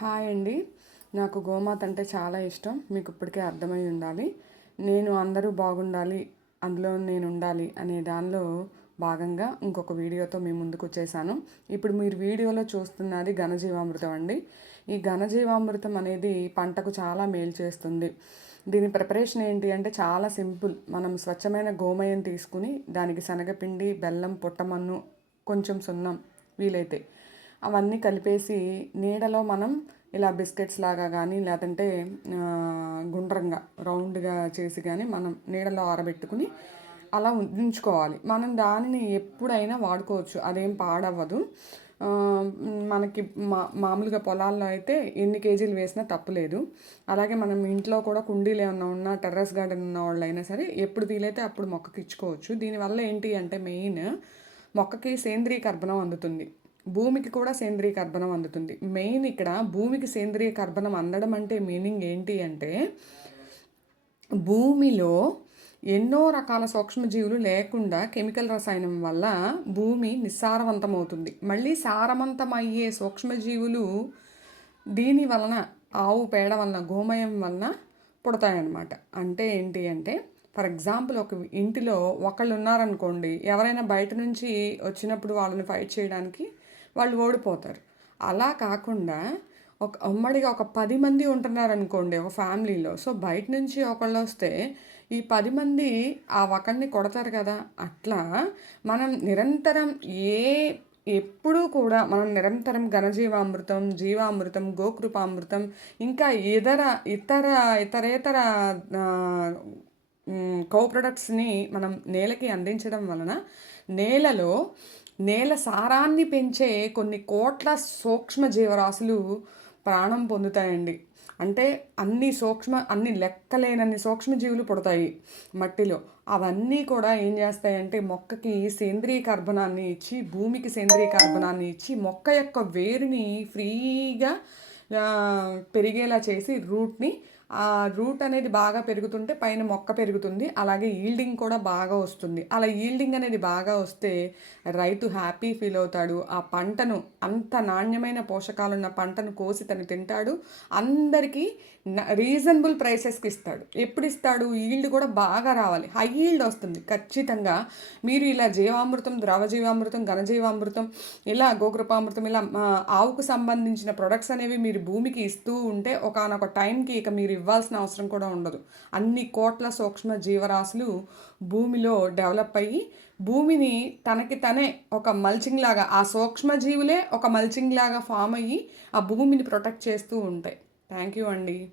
Hi అండి. నాకు గోమాత అంటే చాలా ఇష్టం. మీకు ఇప్పటికే అర్థమై ఉండాలి. నేను అందరూ బాగుండాలి అందులో నేను ఉండాలి అనే దానిలో భాగంగా ఇంకొక వీడియోతో మీ ముందుకు వచ్చేసాను. ఇప్పుడు మీరు వీడియోలో చూస్తున్నది ఘనజీవామృతం అండి. ఈ ఘనజీవామృతం అనేది పంటకు చాలా మేలు చేస్తుంది. దీని ప్రిపరేషన్ ఏంటి అంటే చాలా సింపుల్. మనం స్వచ్ఛమైన గోమయం తీసుకుని దానికి శనగపిండి బెల్లం పుట్టమన్ను కొంచెం సున్నం వీలైతే అవన్నీ కలిపేసి నీడలో మనం ఇలా బిస్కెట్స్ లాగా కానీ లేదంటే గుండ్రంగా రౌండ్గా చేసి కానీ మనం నీడలో ఆరబెట్టుకుని అలా ఉంచుకోవాలి. మనం దానిని ఎప్పుడైనా వాడుకోవచ్చు. అదేం పాడవ్వదు. మనకి మా మామూలుగా పొలాల్లో అయితే ఎన్ని కేజీలు వేసినా తప్పులేదు అలాగే మనం ఇంట్లో కూడా కుండీలు ఏమన్నా ఉన్నా టెర్రస్ గార్డెన్ ఉన్న వాళ్ళు అయినా సరే ఎప్పుడు వీలైతే అప్పుడు మొక్కకి ఇచ్చుకోవచ్చు. దీనివల్ల ఏంటి అంటే మెయిన్ మొక్కకి సేంద్రీయ కర్బనం అందుతుంది. భూమికి కూడా సేంద్రీయ కర్బనం అందుతుంది. మెయిన్ ఇక్కడ భూమికి సేంద్రీయ కర్బనం అందడం అంటే మీనింగ్ ఏంటి అంటే భూమిలో ఎన్నో రకాల సూక్ష్మజీవులు లేకుండా కెమికల్ రసాయనం వల్ల భూమి నిస్సారవంతమవుతుంది. మళ్ళీ సారవంతమయ్యే సూక్ష్మజీవులు దీని వలన ఆవు పేడ వలన గోమయం వలన పుడతాయన్నమాట. అంటే ఏంటి అంటే ఫర్ ఎగ్జాంపుల్ ఒక ఇంటిలో ఒకళ్ళు ఉన్నారనుకోండి ఎవరైనా బయట నుంచి వచ్చినప్పుడు వాళ్ళని ఫైట్ చేయడానికి వాళ్ళు ఓడిపోతారు. అలా కాకుండా ఒక ఉమ్మడిగా ఒక పది మంది ఉంటున్నారు అనుకోండి ఒక ఫ్యామిలీలో సో బయట నుంచి ఒకళ్ళు వస్తే ఈ పది మంది ఆ ఒకరిని కొడతారు కదా. అట్లా మనం నిరంతరం ఏ ఎప్పుడూ కూడా మనం నిరంతరం ఘనజీవామృతం జీవామృతం గోకృపామృతం ఇంకా ఇతర ఇతర ఇతరేతర కో ప్రొడక్ట్స్ని మనం నేలకి అందించడం వలన నేలలో నేల సారాన్ని పెంచే కొన్ని కోట్ల సూక్ష్మ జీవరాశులు ప్రాణం పొందుతాయండి. అంటే అన్ని సూక్ష్మ అన్ని లెక్కలేనన్ని సూక్ష్మజీవులు పుడతాయి మట్టిలో. అవన్నీ కూడా ఏం చేస్తాయంటే మొక్కకి సేంద్రీయ కర్బనాన్ని ఇచ్చి భూమికి సేంద్రీయ కర్బనాన్ని ఇచ్చి మొక్క యొక్క వేరుని ఫ్రీగా పెరిగేలా చేసి రూట్ని ఆ రూట్ అనేది బాగా పెరుగుతుంటే పైన మొక్క పెరుగుతుంది అలాగే ఈల్డింగ్ కూడా బాగా వస్తుంది. అలా ఈల్డింగ్ అనేది బాగా వస్తే రైతు హ్యాపీ ఫీల్ అవుతాడు. ఆ పంటను అంత నాణ్యమైన పోషకాలున్న పంటను కోసి తను తింటాడు. అందరికీ రీజనబుల్ ప్రైసెస్కి ఇస్తాడు. ఎప్పుడు ఇస్తాడు? ఈల్డ్ కూడా బాగా రావాలి. హై ఈల్డ్ వస్తుంది ఖచ్చితంగా. మీరు ఇలా జీవామృతం ద్రవ జీవామృతం ఘనజీవామృతం ఇలా గోకృపామృతం ఇలా ఆవుకు సంబంధించిన ప్రొడక్ట్స్ అనేవి మీరు భూమికి ఇస్తూ ఉంటే ఒకనొక టైంకి ఇక మీరు ఇవ్వాల్సిన అవసరం కూడా ఉండదు. అన్ని కోట్ల సూక్ష్మ జీవరాశులు భూమిలో డెవలప్ అయ్యి భూమిని తనకి తనే ఒక మల్చింగ్ లాగా ఆ సూక్ష్మజీవులే ఒక మల్చింగ్ లాగా ఫామ్ అయ్యి ఆ భూమిని ప్రొటెక్ట్ చేస్తూ ఉంటాయి. థ్యాంక్ యూ అండి.